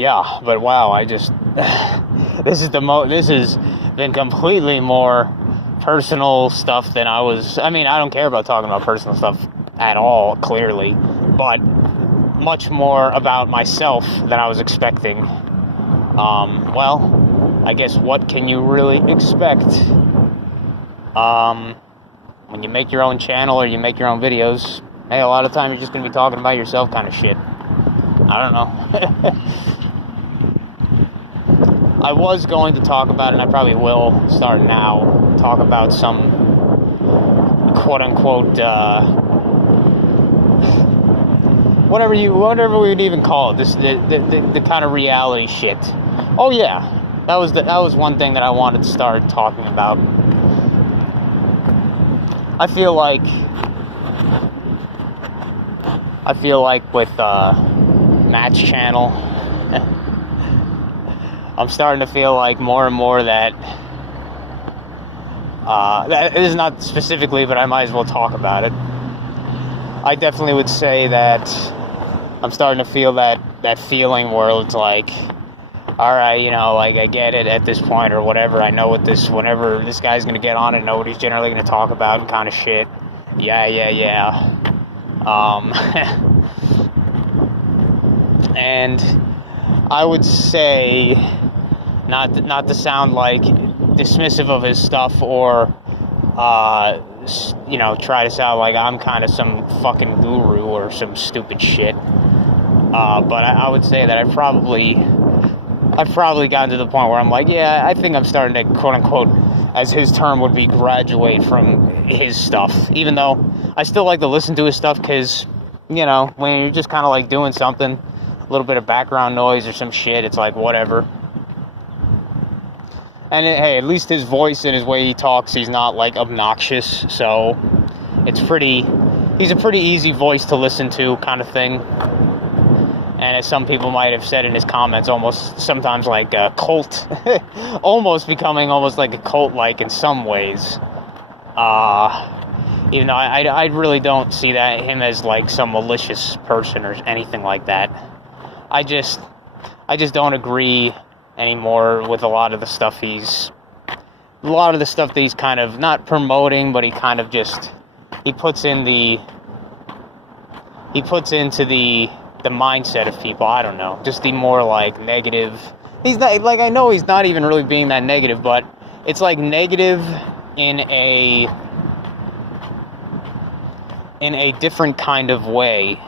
Yeah, but wow, I just this has been completely more personal stuff than I don't care about talking about personal stuff at all, clearly, but much more about myself than I was expecting. Well, I guess what can you really expect? When you make your own channel or you make your own videos, hey, a lot of time you're just going to be talking about yourself kind of shit. I don't know. I was going to talk about, and I probably will start now, talk about some quote-unquote, whatever we would even call it, the kind of reality shit. Oh yeah, that was one thing that I wanted to start talking about. I feel like with Matt's channel, I'm starting to feel like more and more that that is not specifically, but I might as well talk about it. I definitely would say that I'm starting to feel that feeling where it's like, alright, like I get it at this point or whatever, I know whenever this guy's gonna get on and know what he's generally gonna talk about and kind of shit. Yeah. And I would say, not to sound like dismissive of his stuff or try to sound like I'm kind of some fucking guru or some stupid shit, but I would say that I've probably gotten to the point where I'm like, yeah, I think I'm starting to, quote unquote, as his term would be, graduate from his stuff, even though I still like to listen to his stuff, because when you're just kind of like doing something, a little bit of background noise or some shit, it's like whatever. And hey, at least his voice and his way he talks, he's not like obnoxious, so he's a pretty easy voice to listen to, kind of thing. And as some people might have said in his comments, almost sometimes like a cult, almost becoming almost like a cult-like in some ways. Even though I really don't see him as like some malicious person or anything like that. I just don't agree anymore with a lot of the stuff that he's kind of not promoting, but he kind of just puts into the mindset of people. I don't know, just the more like negative. He's not like, I know he's not even really being that negative, but it's like negative in a different kind of way.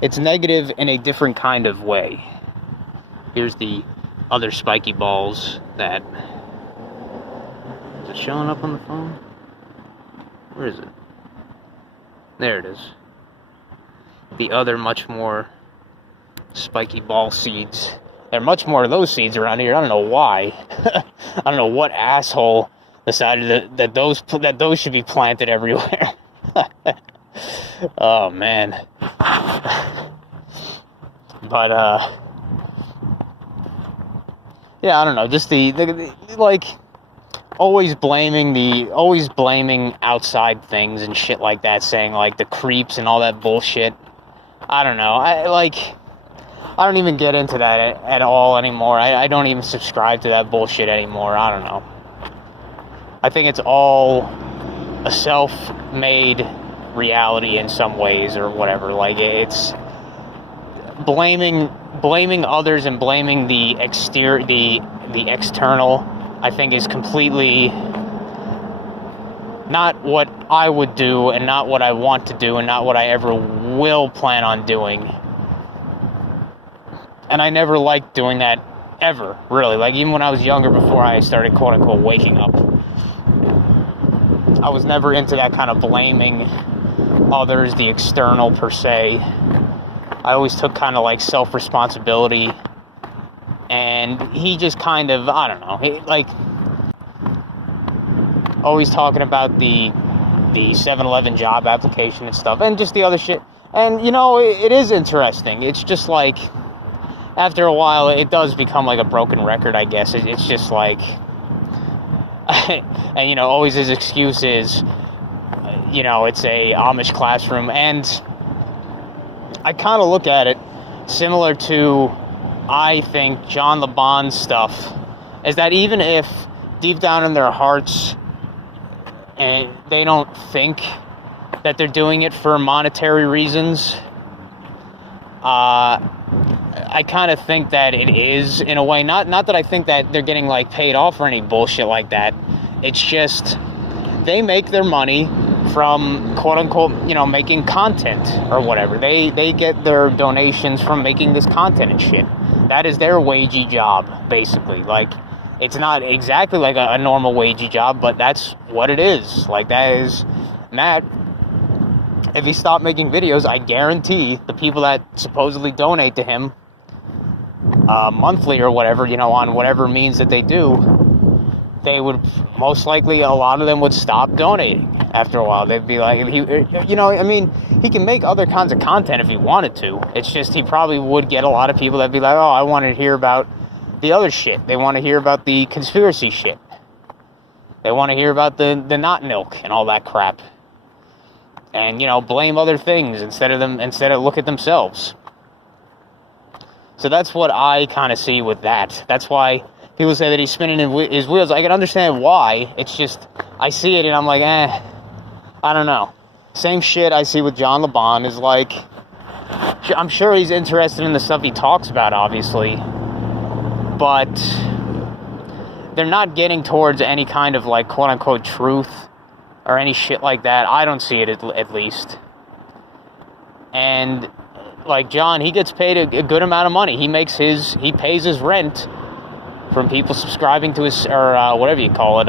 It's negative in a different kind of way. Here's the other spiky balls that... Is it showing up on the phone? Where is it? There it is. The other much more spiky ball seeds. There are much more of those seeds around here. I don't know why. I don't know what asshole decided that those should be planted everywhere. Oh, man. But, yeah, I don't know, just the like, always blaming outside things and shit like that, saying, like, the creeps and all that bullshit. I don't know, I don't even get into that at all anymore. I don't even subscribe to that bullshit anymore. I don't know. I think it's all a self-made reality in some ways or whatever. Like, it's blaming others and blaming the external, I think, is completely not what I would do and not what I want to do and not what I ever will plan on doing. And I never liked doing that ever, really. Like, even when I was younger, before I started, quote unquote, waking up, I was never into that kind of blaming others, the external per se. I always took kind of like self-responsibility, and he just kind of, I don't know, like, always talking about the 7-Eleven job application and stuff, and just the other shit. And, it is interesting. It's just like, after a while, it does become like a broken record, I guess. It's just like, and, always his excuse is, it's a Amish classroom, and I kind of look at it similar to, I think, John LeBon's stuff, is that even if deep down in their hearts and they don't think that they're doing it for monetary reasons, I kind of think that it is, in a way. Not that I think that they're getting, like, paid off or any bullshit like that. It's just they make their money from, quote-unquote, you know, making content or whatever. They get their donations from making this content and shit. That is their wagey job, basically. Like, it's not exactly like a normal wagey job, but that's what it is. Like, that is... Matt, if he stopped making videos, I guarantee the people that supposedly donate to him monthly or whatever, you know, on whatever means that they do, they would, most likely, a lot of them would stop donating after a while. They'd be like, you know, I mean, he can make other kinds of content if he wanted to. It's just he probably would get a lot of people that'd be like, oh, I want to hear about the other shit. They want to hear about the conspiracy shit. They want to hear about the not milk and all that crap. And, you know, blame other things instead of look at themselves. So that's what I kind of see with that. That's why people say that he's spinning his wheels. I can understand why. It's just, I see it and I'm like, I don't know. Same shit I see with John LeBon is like, I'm sure he's interested in the stuff he talks about, obviously. But they're not getting towards any kind of, like, quote-unquote truth or any shit like that. I don't see it, at least. And, like, John, he gets paid a good amount of money. He pays his rent from people subscribing to his, or whatever you call it,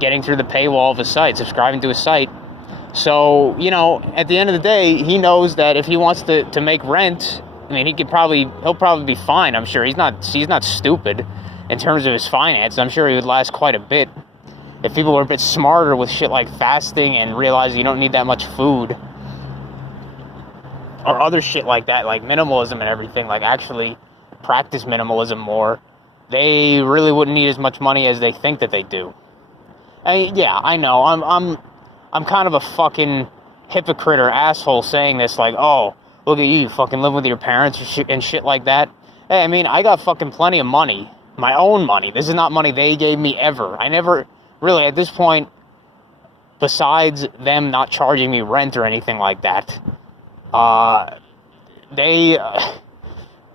getting through the paywall of his site, subscribing to his site. So, you know, at the end of the day, he knows that if he wants to make rent, I mean, he'll probably be fine, I'm sure. He's not stupid in terms of his finance. I'm sure he would last quite a bit. If people were a bit smarter with shit like fasting and realize you don't need that much food, or other shit like that, like minimalism and everything, like actually practice minimalism more, they really wouldn't need as much money as they think that they do. Yeah, I know, I'm kind of a fucking hypocrite or asshole saying this, like, oh, look at you fucking live with your parents and shit like that. Hey, I mean, I got fucking plenty of money, my own money. This is not money they gave me ever. I never, really, at this point, besides them not charging me rent or anything like that, they,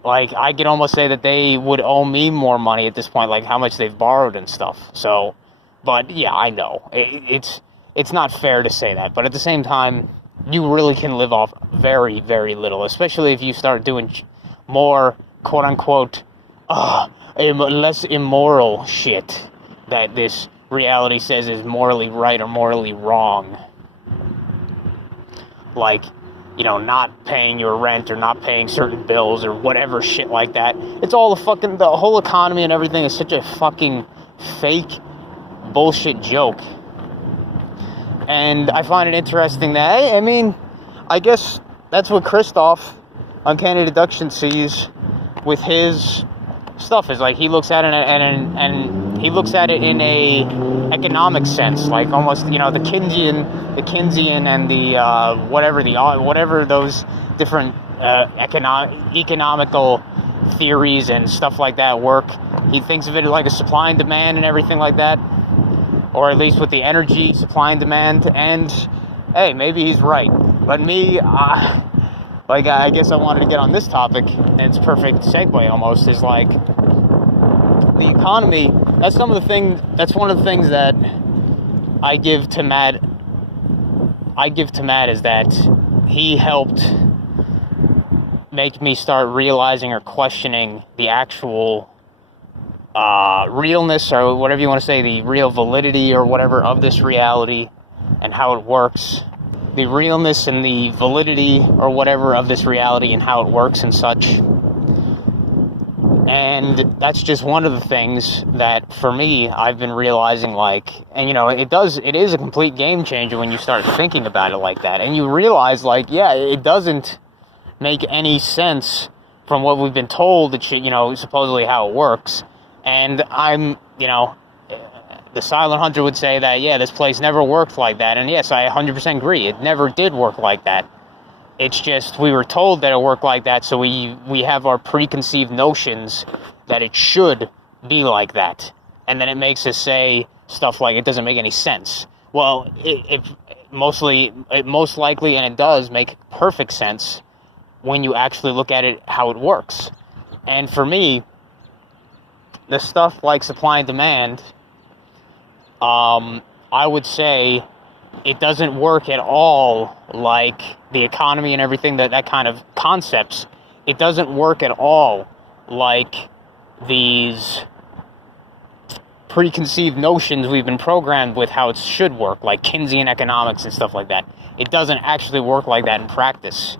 like, I could almost say that they would owe me more money at this point, like how much they've borrowed and stuff. So, but yeah, I know. It's not fair to say that, but at the same time, you really can live off very, very little, especially if you start doing more, quote-unquote, less immoral shit that this reality says is morally right or morally wrong. Like, you know, not paying your rent or not paying certain bills or whatever shit like that. It's all the whole economy and everything is such a fucking fake bullshit joke. And I find it interesting that, I mean, I guess that's what Christoph Uncanny Deduction sees with his stuff, is like he looks at it and he looks at it in a economic sense, like almost, you know, the Keynesian and the whatever those different economical theories and stuff like that work. He thinks of it like a supply and demand and everything like that. Or at least with the energy, supply and demand, and hey, maybe he's right. But me, like, I guess I wanted to get on this topic, and it's a perfect segue almost, is like, the economy, that's one of the things that I give to Matt is that he helped make me start realizing or questioning the actual realness, or whatever you want to say, the real validity or whatever of this reality and how it works. The realness and the validity or whatever of this reality and how it works and such. And that's just one of the things that, for me, I've been realizing, like, and you know, it is a complete game changer when you start thinking about it like that. And you realize, like, yeah, it doesn't make any sense from what we've been told that, you know, supposedly how it works. And I'm, you know, the Silent Hunter would say that, yeah, this place never worked like that. And yes, I 100% agree. It never did work like that. It's just we were told that it worked like that, so we have our preconceived notions that it should be like that. And then it makes us say stuff like it doesn't make any sense. Well, it most likely, and it does make perfect sense when you actually look at it how it works. And for me, the stuff like supply and demand, I would say it doesn't work at all like the economy and everything, that kind of concepts. It doesn't work at all like these preconceived notions we've been programmed with how it should work, like Keynesian economics and stuff like that. It doesn't actually work like that in practice.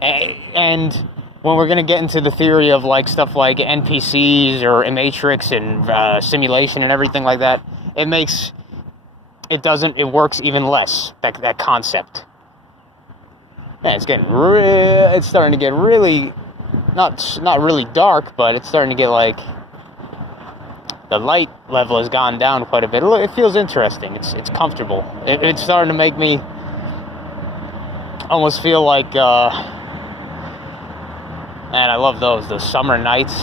And when we're going to get into the theory of like stuff like NPCs or a matrix and simulation and everything like that, it works even less, that concept. Man, it's starting to get really, not really dark, but it's starting to get like, the light level has gone down quite a bit. It feels interesting. It's comfortable. It's starting to make me almost feel like, man, I love those summer nights.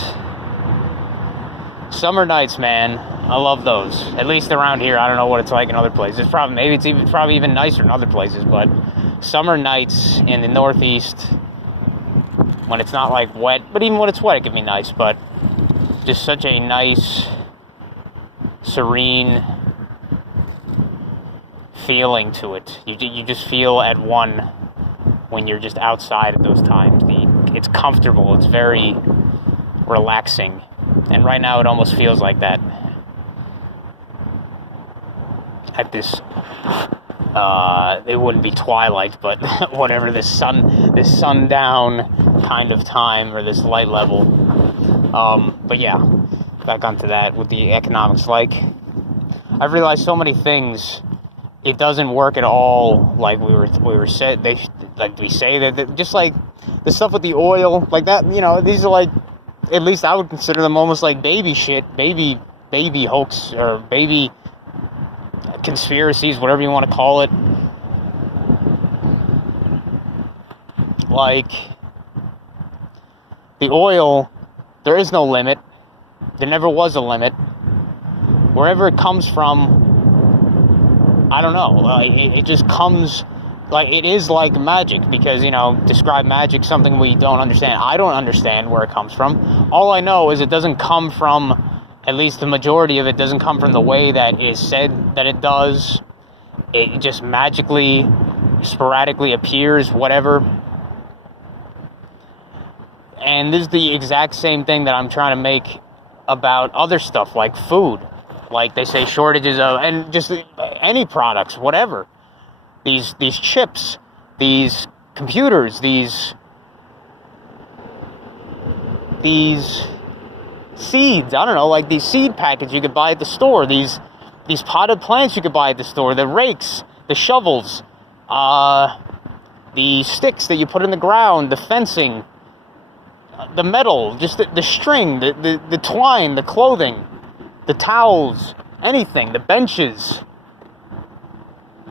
Summer nights, man. I love those. At least around here. I don't know what it's like in other places. It's probably even nicer in other places, but summer nights in the Northeast, when it's not like wet, but even when it's wet, it can be nice, but just such a nice, serene feeling to it. You just feel at one when you're just outside at those times. It's comfortable. It's very relaxing. And right now it almost feels like that. At this, it wouldn't be twilight, but whatever, this sundown kind of time, or this light level. But yeah, back onto that with the economics. Like, I've realized so many things, it doesn't work at all. Like we said, we say that just like the stuff with the oil, like that. You know, these are like, at least I would consider them almost like baby shit, baby hoax, or baby conspiracies, whatever you want to call it. Like, the oil, there is no limit. There never was a limit. Wherever it comes from, I don't know. It just comes, like, it is like magic, because, you know, describe magic, something we don't understand. I don't understand where it comes from. All I know is it doesn't come from, at least the majority of it doesn't come from the way that it is said that it does. It just magically, sporadically appears, whatever. And this is the exact same thing that I'm trying to make about other stuff, like food. Like, they say shortages of, and just any products, whatever. These chips, these computers, these seeds, I don't know, like these seed packets you could buy at the store, these potted plants you could buy at the store, the rakes, the shovels, the sticks that you put in the ground, the fencing, the metal, just the string, the twine, the clothing, the towels, anything, the benches,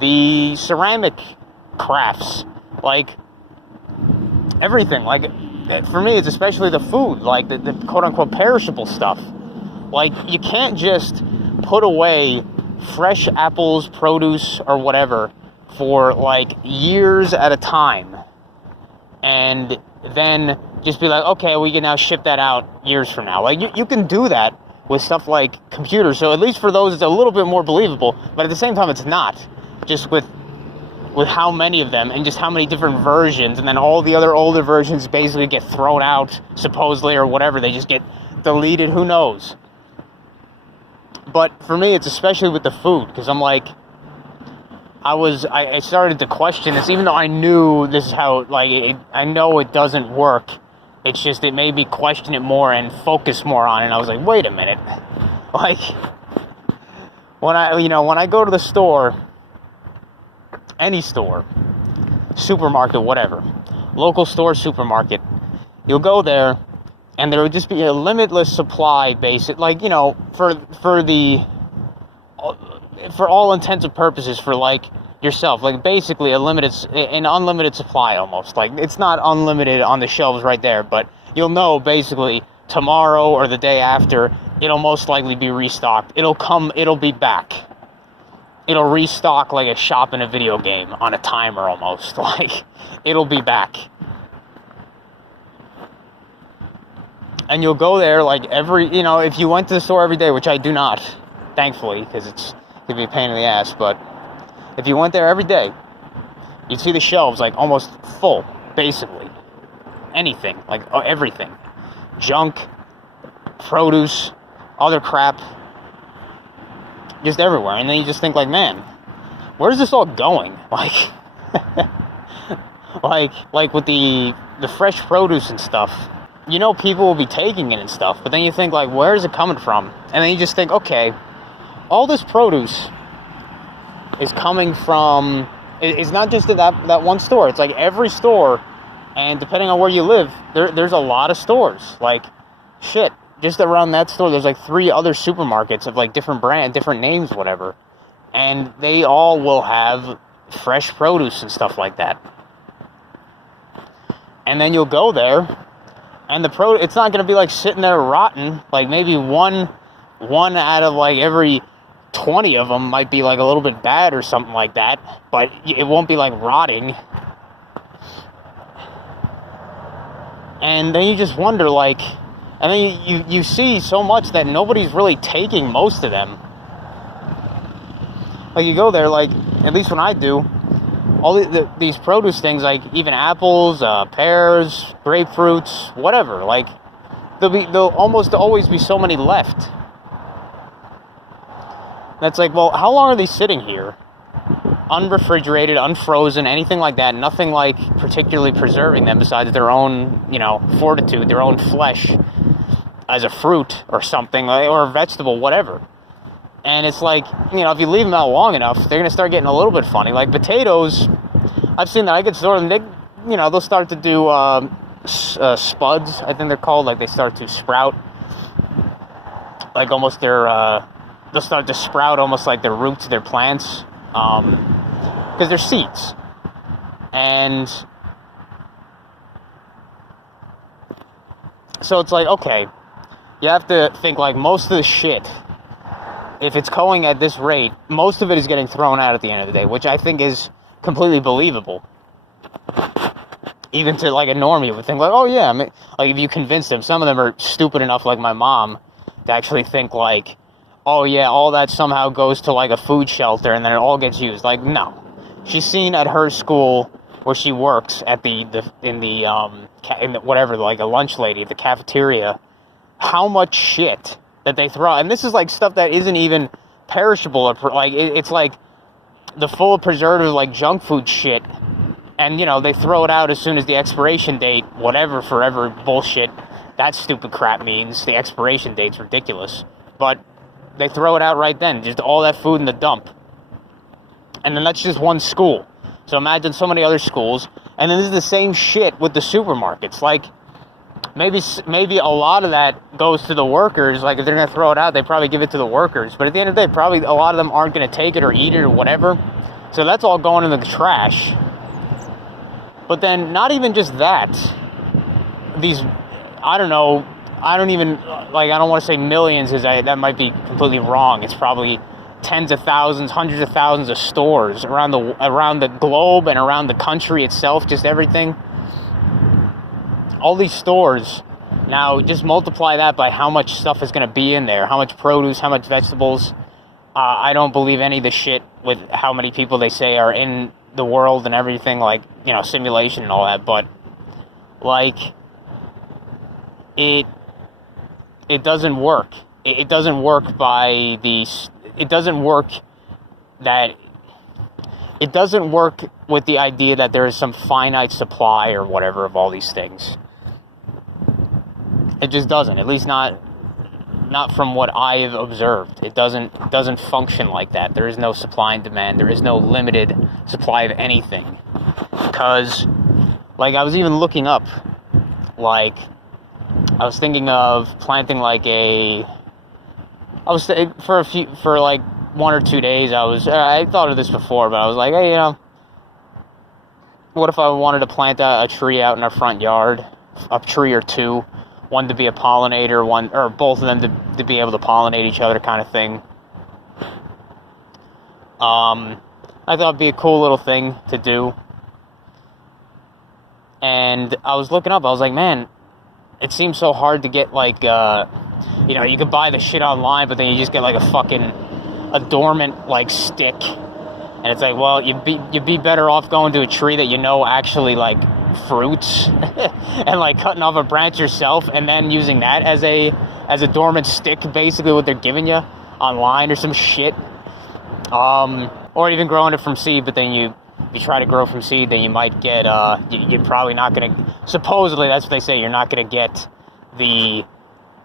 the ceramic crafts, like everything. Like, for me, it's especially the food, like the quote-unquote perishable stuff. Like, you can't just put away fresh apples, produce, or whatever for, like, years at a time, and then just be like, okay, we can now ship that out years from now. Like, you can do that with stuff like computers, so at least for those, it's a little bit more believable, but at the same time, it's not. Just with how many of them, and just how many different versions, and then all the other older versions basically get thrown out, supposedly, or whatever, they just get deleted, who knows. But for me, it's especially with the food, because I'm like, I started to question this, even though I knew this is how, like, I know it doesn't work. It's just, it made me question it more and focus more on it, and I was like, wait a minute. Like, when I go to the store, any store, supermarket, whatever, local store, supermarket, you'll go there, and there would just be a limitless supply, like, you know, for all intents and purposes, for like yourself. Like, basically an unlimited supply almost. Like, it's not unlimited on the shelves right there, but you'll know basically tomorrow or the day after, it'll most likely be restocked. It'll be back. It'll restock like a shop in a video game on a timer almost. Like, it'll be back. And you'll go there like if you went to the store every day, which I do not, thankfully, because it could be a pain in the ass, but if you went there every day, you'd see the shelves like almost full, basically. Anything, like everything. Junk, produce, other crap, just everywhere. And then you just think like, man, where's this all going? Like, like with the fresh produce and stuff, people will be taking it and stuff, but then you think like, where is it coming from? And then you just think, okay, all this produce is coming from, it's not just that one store, it's like every store, and depending on where you live, there's a lot of stores. Like, shit, just around that store, there's like 3 other supermarkets of like different names, whatever, and they all will have fresh produce and stuff like that. And then you'll go there, and it's not going to be like sitting there rotten. Like, maybe one out of like every 20 of them might be like a little bit bad or something like that, but it won't be like rotting. And then you just wonder, like, and then you see so much that nobody's really taking most of them. Like, you go there, like, at least when I do, all these produce things, like even apples, pears, grapefruits, whatever, like, there'll almost always be so many left. That's like, well, how long are they sitting here? Unrefrigerated, unfrozen, anything like that. Nothing like particularly preserving them besides their own, fortitude, their own flesh as a fruit or something, or a vegetable, whatever. And it's like, if you leave them out long enough, they're going to start getting a little bit funny. Like potatoes, I've seen that. I could store them. They'll start to do spuds, I think they're called. Like, they start to sprout. Like, almost they'll start to sprout almost like the roots of their plants. Because they're seeds. And so it's like, okay, you have to think like most of the shit, if it's going at this rate, most of it is getting thrown out at the end of the day, which I think is completely believable. Even to like a normie would think like, oh yeah, like if you convince them, some of them are stupid enough, like my mom, to actually think like, oh yeah, all that somehow goes to like a food shelter and then it all gets used. Like, no. She's seen at her school where she works at in the whatever, like a lunch lady at the cafeteria, how much shit that they throw. And this is like stuff that isn't even perishable, or like it's like the full of preservative, like junk food shit. And they throw it out as soon as the expiration date, whatever forever bullshit that stupid crap means. The expiration date's ridiculous. But they throw it out right then, just all that food in the dump. And then that's just one school. So imagine so many other schools. And then this is the same shit with the supermarkets. Like, maybe a lot of that goes to the workers. Like, if they're going to throw it out, they probably give it to the workers. But at the end of the day, probably a lot of them aren't going to take it or eat it or whatever. So that's all going in the trash. But then, not even just that. I don't want to say millions, because that might be completely wrong. It's probably tens of thousands, hundreds of thousands of stores around the globe and around the country itself, just everything. All these stores, now just multiply that by how much stuff is going to be in there, how much produce, how much vegetables. I don't believe any of the shit with how many people they say are in the world and everything, like, simulation and all that, but like, it doesn't work. It doesn't work it doesn't work with the idea that there is some finite supply or whatever of all these things. It just doesn't. At least not from what I've observed. It doesn't function like that. There is no supply and demand. There is no limited supply of anything. Because, like, I was even looking up, like, I was thinking of planting like 1 or 2 days, I thought of this before, but I was like, hey, what if I wanted to plant a tree out in our front yard, a tree or two, one to be a pollinator, one or both of them to be able to pollinate each other, kind of thing. I thought it'd be a cool little thing to do. And I was looking up, I was like, man, it seems so hard to get, like, you could buy the shit online, but then you just get, like, a dormant, like, stick. And it's like, well, you'd be better off going to a tree that actually, like, fruits, and, like, cutting off a branch yourself, and then using that as a dormant stick, basically what they're giving you online or some shit. Or even growing it from seed, but then you try to grow from seed, then you might get, you're probably not going to, supposedly, that's what they say, you're not going to get the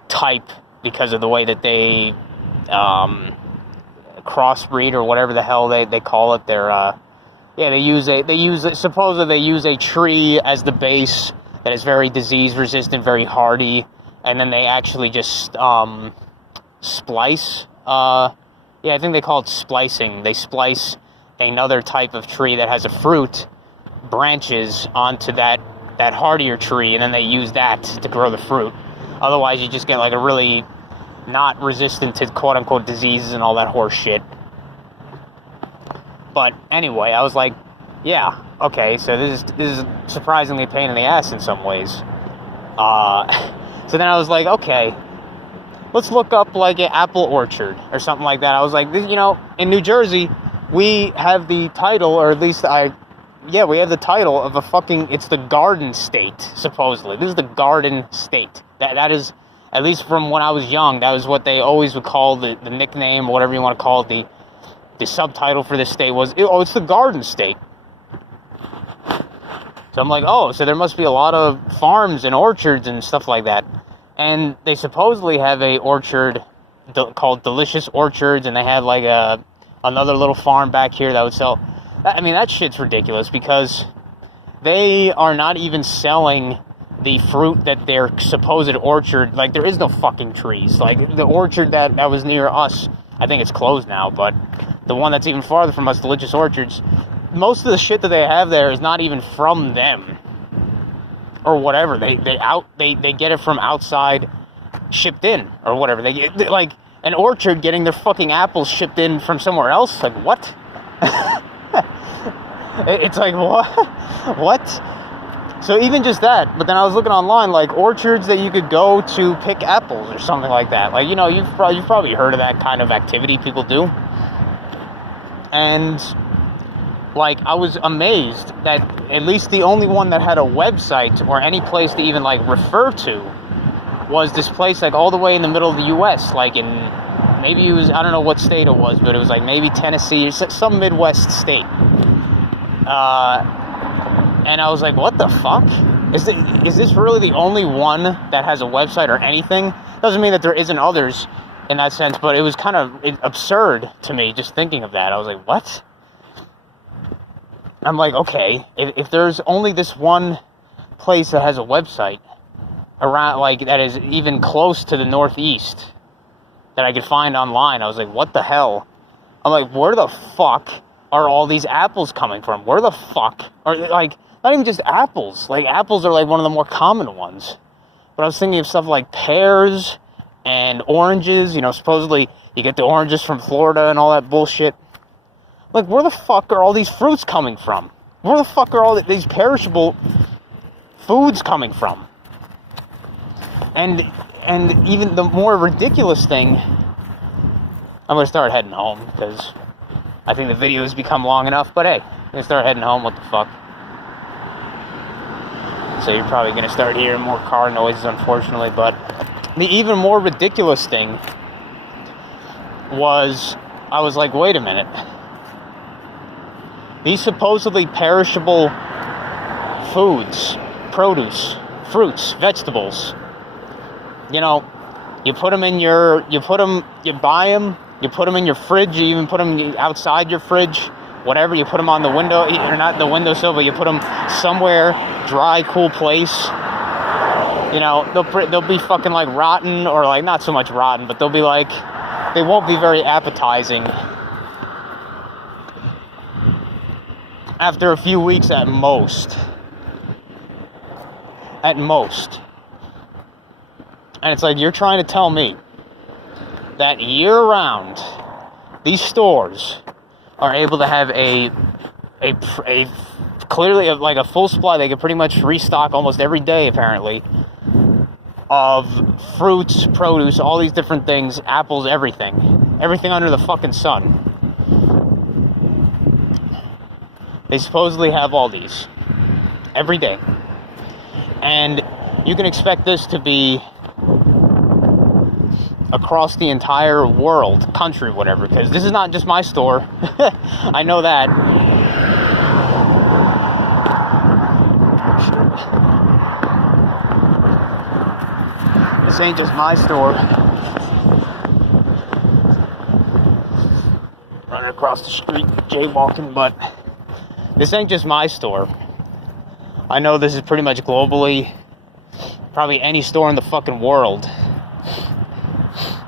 type because of the way that they, crossbreed or whatever the hell they call it. Supposedly they use a tree as the base that is very disease resistant, very hardy, and then they actually just, splice, I think they call it splicing. They splice another type of tree that has a fruit, branches onto that hardier tree, and then they use that to grow the fruit. Otherwise, you just get like a really not resistant to quote-unquote diseases and all that horse shit. But anyway, I was like, yeah, okay, so this is surprisingly a pain in the ass in some ways. So then I was like, okay, let's look up like an apple orchard or something like that. I was like, in New Jersey, we have the title, or at least we have the title of it's the garden state, supposedly. This is the garden state. That is, at least from when I was young, that was what they always would call the nickname, or whatever you want to call it, the subtitle for this state was, it's the garden state. So I'm like, so there must be a lot of farms and orchards and stuff like that. And they supposedly have a orchard called Delicious Orchards, and they have like another little farm back here that would sell. I mean, that shit's ridiculous, because they are not even selling the fruit that their supposed orchard, like, there is no fucking trees. Like, the orchard that was near us, I think it's closed now, but the one that's even farther from us, Delicious Orchards, most of the shit that they have there is not even from them. Or whatever, they get it from outside, shipped in, or whatever. They get, like, an orchard getting their fucking apples shipped in from somewhere else. Like, what? It's like, what? So even just that. But then I was looking online, like, orchards that you could go to pick apples or something like that. Like, you've probably heard of that kind of activity people do. And like, I was amazed that at least the only one that had a website or any place to even, like, refer to was this place, like, all the way in the middle of the U.S., like, in, maybe it was, I don't know what state it was, but it was, like, maybe Tennessee or some Midwest state. And I was like, what the fuck? Is this really the only one that has a website or anything? Doesn't mean that there isn't others in that sense, but it was kind of absurd to me just thinking of that. I was like, what? I'm like, okay, if there's only this one place that has a website around, like, that is even close to the Northeast that I could find online, I was like, what the hell? I'm like, where the fuck are all these apples coming from? Where the fuck are, like, not even just apples. Like, apples are, like, one of the more common ones. But I was thinking of stuff like pears and oranges. Supposedly you get the oranges from Florida and all that bullshit. Like, where the fuck are all these fruits coming from? Where the fuck are all these perishable foods coming from? And even the more ridiculous thing, I'm going to start heading home, because I think the video has become long enough. But hey, I'm going to start heading home, what the fuck. So you're probably going to start hearing more car noises, unfortunately. But the even more ridiculous thing was, I was like, wait a minute. These supposedly perishable foods, produce, fruits, vegetables, you put them in you buy them, you put them in your fridge, you even put them outside your fridge, whatever, you put them on the window, or not the windowsill, but you put them somewhere, dry, cool place. They'll be fucking, like, rotten, or, like, not so much rotten, but they'll be, like, they won't be very appetizing after a few weeks at most. At most. And it's like, you're trying to tell me that year-round, these stores are able to have a clearly like a full supply. They can pretty much restock almost every day, apparently, of fruits, produce, all these different things, apples, everything under the fucking sun. They supposedly have all these every day, and you can expect this to be across the entire world, country, whatever, because this is not just my store. I know that. This ain't just my store. Running across the street, jaywalking, but this ain't just my store. I know this is pretty much globally, probably any store in the fucking world.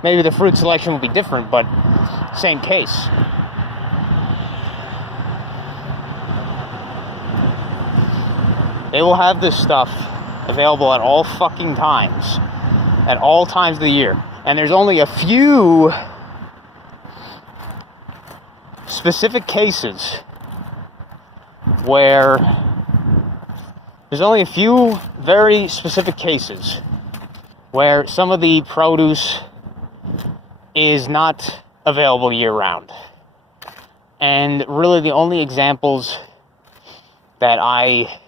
Maybe the fruit selection will be different, but same case. They will have this stuff available at all fucking times. At all times of the year. And there's only a few specific cases where... There's only a few very specific cases where some of the produce is not available year-round. And really the only examples that I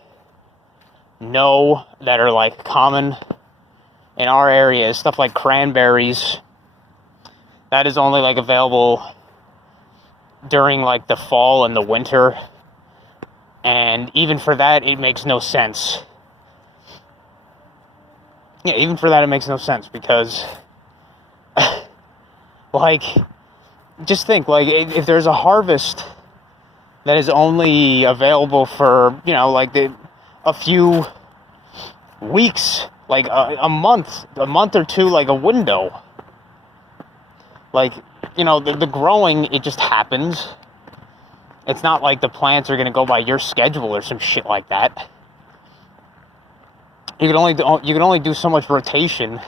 know that are like common in our area is stuff like cranberries. That is only like available during like the fall and the winter. And even for that, it makes no sense. Yeah, even for that, it makes no sense because... like, just think, like, if there's a harvest that is only available for, you know, like, a few weeks, like, a month or two, like, a window. Like, you know, the growing, it just happens. It's not like the plants are going to go by your schedule or some shit like that. You can only do so much rotation,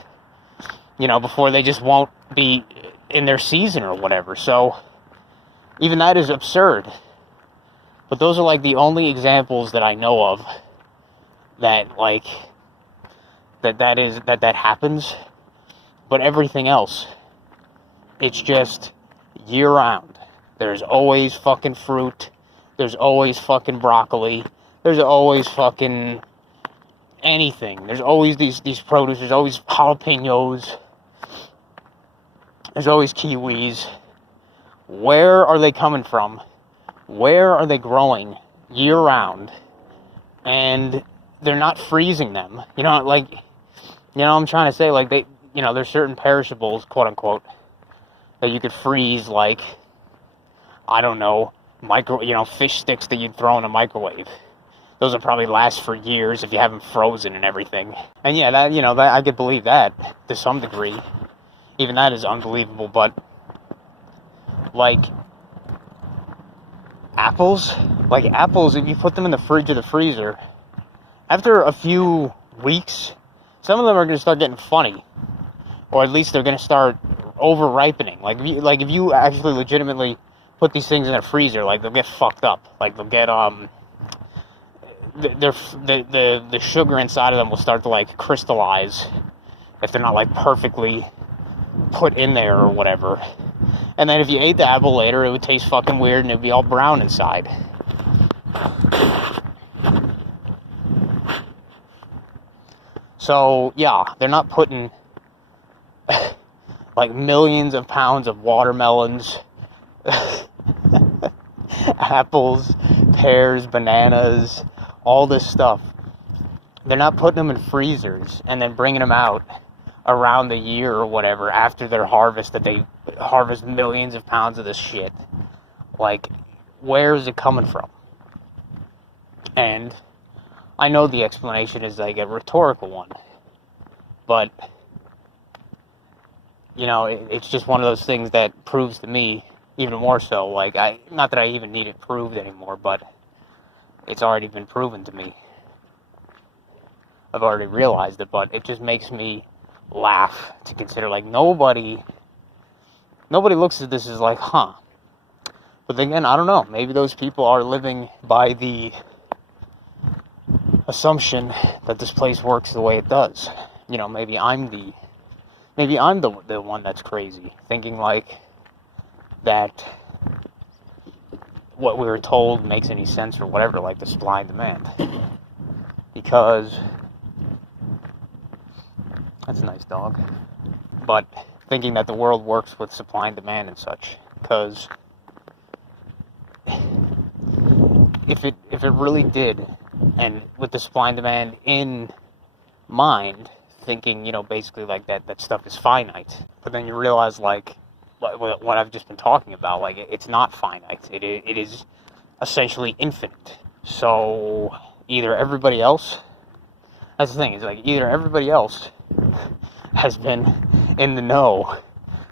you know, before they just won't be in their season or whatever. So even that is absurd. But those are like the only examples that I know of that like that happens. But everything else, it's just year round. There's always fucking fruit. There's always fucking broccoli. There's always fucking anything. There's always these produce. There's always jalapenos. There's always kiwis. Where are they coming from? Where are they growing year-round? And they're not freezing them. You know, like, you know what I'm trying to say? Like, they, you know, there's certain perishables, quote-unquote, that you could freeze, like, I don't know, fish sticks that you'd throw in a microwave. Those will probably last for years if you have them frozen and everything. And yeah, that, you know, that I could believe that to some degree. Even that is unbelievable, but like apples, if you put them in the fridge or the freezer, after a few weeks, some of them are going to start getting funny, or at least they're going to start over ripening. Like if you actually legitimately put these things in a freezer, like they'll get fucked up. Like they'll get the sugar inside of them will start to like crystallize if they're not like perfectly put in there or whatever. And then if you ate the apple later, it would taste fucking weird and it'd be all brown inside. So yeah, they're not putting like millions of pounds of watermelons, apples, pears, bananas, all this stuff. They're not putting them in freezers and then bringing them out around the year or whatever after their harvest, that they harvest millions of pounds of this shit. Like, where is it coming from? And I know the explanation is like a rhetorical one, but you know, it's just one of those things that proves to me even more so, like, not that I even need it proved anymore, but it's already been proven to me. I've already realized it, but it just makes me laugh to consider, like, nobody looks at this as like, huh. But then again, I don't know, maybe those people are living by the assumption that this place works the way it does. You know, maybe I'm the one that's crazy, thinking like that what we were told makes any sense or whatever, like the supply and demand. Because that's a nice dog. But thinking that the world works with supply and demand and such, because if it really did, and with the supply and demand in mind, thinking, you know, basically like that stuff is finite, but then you realize, like, what I've just been talking about, like, it's not finite. It is essentially infinite. So either everybody else, that's the thing, is like either everybody else has been in the know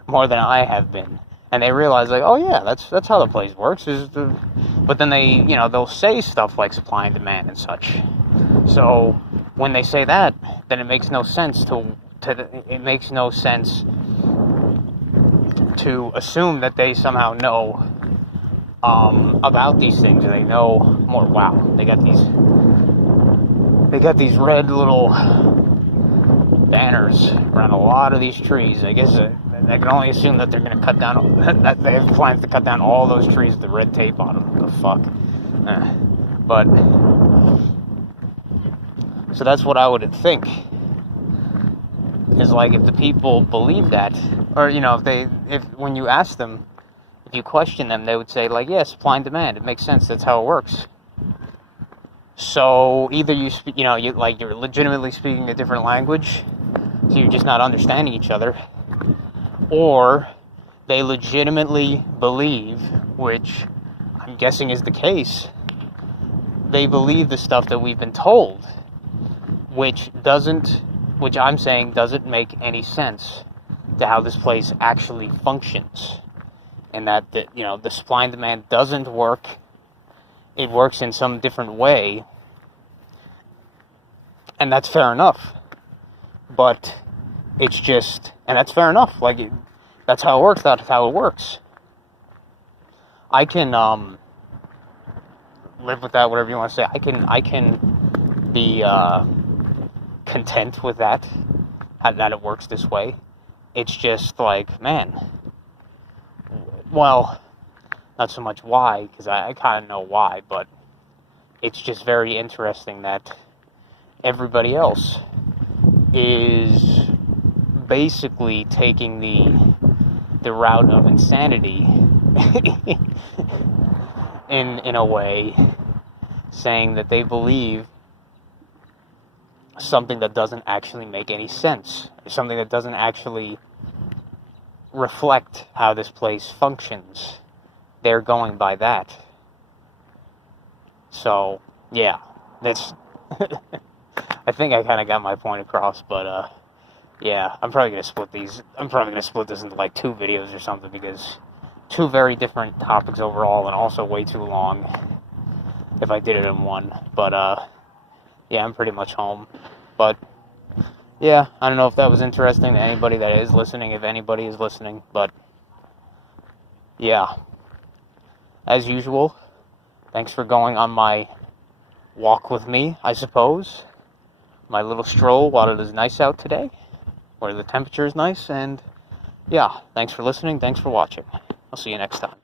more than I have been, and they realize, like, oh yeah, that's how the place works. But then they, you know, they'll say stuff like supply and demand and such. So when they say that, then it makes no sense to assume that they somehow know about these things. They know more. Wow, they got these red little banners around a lot of these trees. I guess I can only assume that they're going to cut down, that they have plans to cut down all those trees with the red tape on them. What the fuck? But so that's what I would think. Is like, if the people believe that, or, you know, if when you ask them, if you question them, they would say, like, yeah, supply and demand, it makes sense, that's how it works. So either you're legitimately speaking a different language, so you're just not understanding each other, or they legitimately believe, which I'm guessing is the case, they believe the stuff that we've been told, which I'm saying doesn't make any sense to how this place actually functions. And that, you know, the supply and demand doesn't work. It works in some different way. And that's fair enough. But it's just, and that's fair enough. Like, that's how it works. That's how it works. I can live with that, whatever you want to say. I can be content with that it works this way. It's just like, man, well, not so much why, because I kind of know why, but it's just very interesting that everybody else is basically taking the route of insanity in a way, saying that they believe something that doesn't actually make any sense, something that doesn't actually reflect how this place functions. They're going by that. So, yeah, that's I think I kind of got my point across, but yeah, I'm probably going to split this into like 2 videos or something, because 2 very different topics overall, and also way too long if I did it in one. But yeah, I'm pretty much home. But yeah, I don't know if that was interesting to anybody that is listening, if anybody is listening, but yeah, as usual, thanks for going on my walk with me, I suppose. My little stroll while it is nice out today, where the temperature is nice, and yeah, thanks for listening, thanks for watching. I'll see you next time.